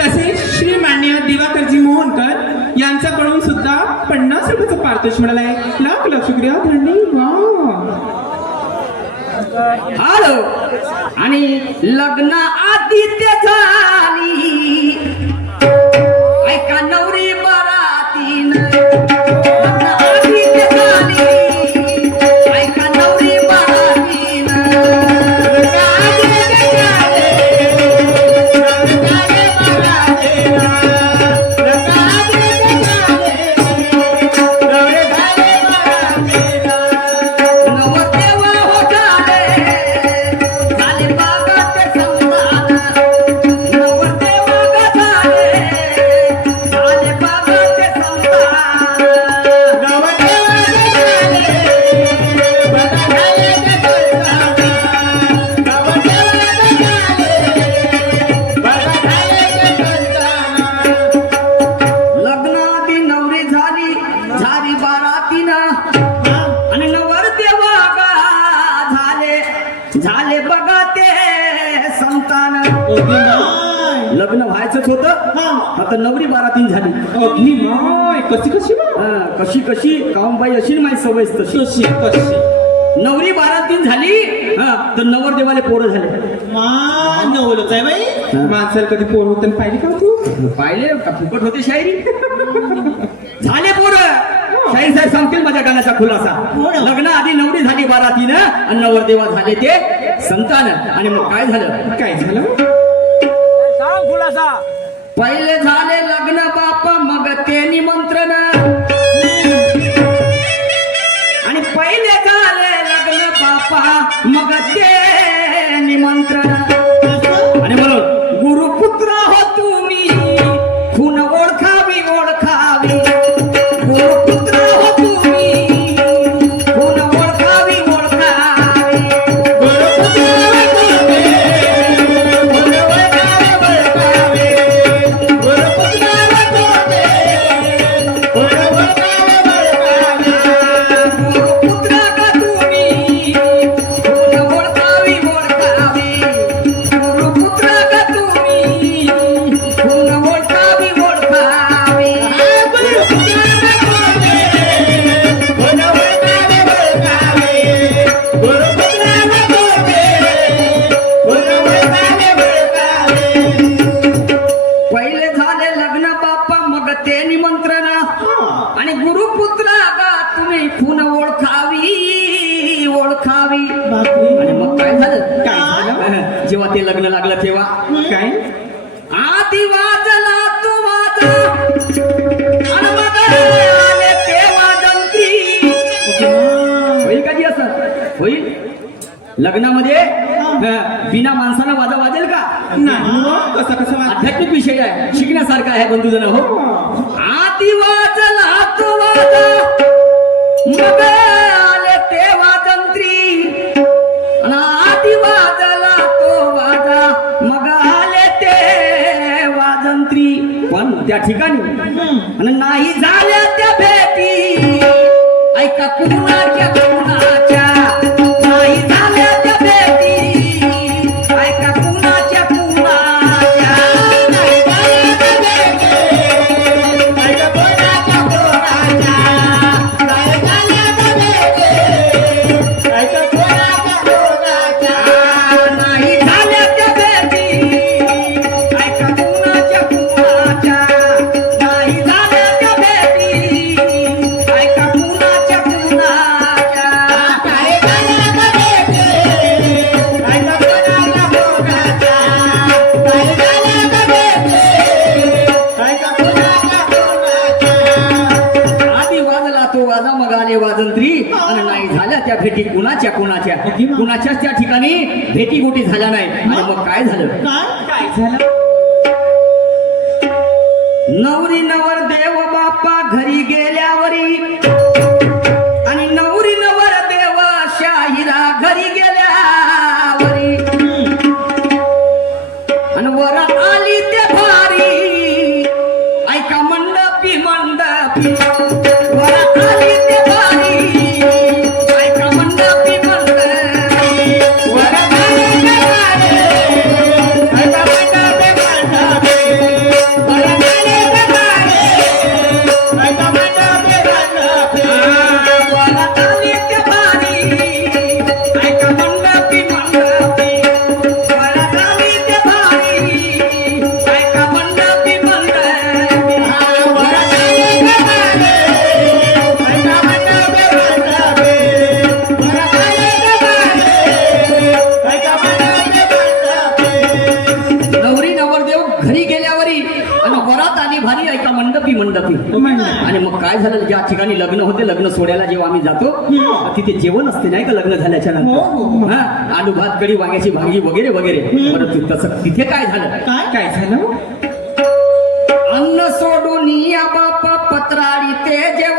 तसेच श्री मान्य दिवाकरजी मोहनकर यांच्याकडून सुद्धा पन्नास रुपयाचं पारितोषिक मिळालं आहे. लाख लाख शुक्रिया. धन्यवाद. आणि लग्न आधी झाले बघा ते संतान. लग्न व्हायचंच होतं. आता नवरी बारातीन झाली. अग्नी माय कशी कशी कशी कशी? कामबाई अशी ना माझी सवय तशी. कशी कशी? नवरी बारातीन झाली हा, तर नवरदेवाले पोरं झाले. मा नवलच आहे बाई. माणसाला कधी पोर होतं पाहिजे का तू? पाहिले का फुकट होते शायरी. झाले शाहीर साहेब सांगतील माझ्या गाण्याचा खुलासा. लग्न आधी नवरी झाली बारातीनं आणि नवरदेवा झाले ते संतान. आणि मग काय झालं? काय झालं? सांग खुलासा. पहिले झाले लग्न बापा मग ते निमंत्रण. आणि पहिले झाले लग्न बापा मग ते निमंत्रण. गुरुपुत्र गा तुम्ही खून ओळखावी ओळखावी. आणि मग काय झालं? काय झालं? जेव्हा ते लग्न लागलं तेव्हा? काय? आधी वाजला तो होईल कधी असं होईल. लग्नामध्ये बिना माणसानं वाजा वाजेल का? नाही. कसा कसा आध्यात्मिक विषय आहे. शिकण्यासारखा आहे बंधुजन हो. ठिकाणी. आणि नाही झाल्या त्या भेटी. ऐका कुणाच्या कुणाच्या भेटी कुणाच्या कुणाच्या? कुणाच्याच त्या ठिकाणी भेटी गोटी झाल्या नाही. आणि मग? काय झालं? काय? झालं? नवरी नवर देव बाप्पा घरी गेल्यावरी आणि नवरी नवर देव शाहिरा घरी गेल्यावरी. आणि वर आली ते भारी. ऐका मंडपी मंडपी. काय झालं? ज्या ठिकाणी लग्न होते लग्न सोडायला जेव्हा आम्ही जातो तिथे जेवण असते नाही का लग्न झाल्याच्या हो, हो, हो. नंतर हा आलू भात कढी वांग्याची भाजी वगैरे वगैरे. परंतु तसं तिथे काय झालं? काय? काय झालं? अन्न सोडून या बापा पत्राळी ते जेवले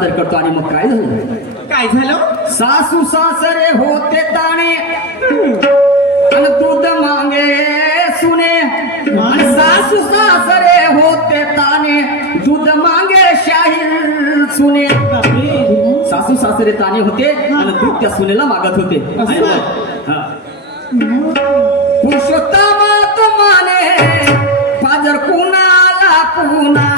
सादर करतो आणि मग काय झालं? काय झालं? सासू सासरे होते ताणे. दूध मागे सुने. सासू सासरे होते ताने दूध मागे शाहीर सुने. सासू सासरे ताने होते आणि दूध त्या सुनेला मागत होते. पुरुषोत्तम माने पाजर कुणाला पुन्हा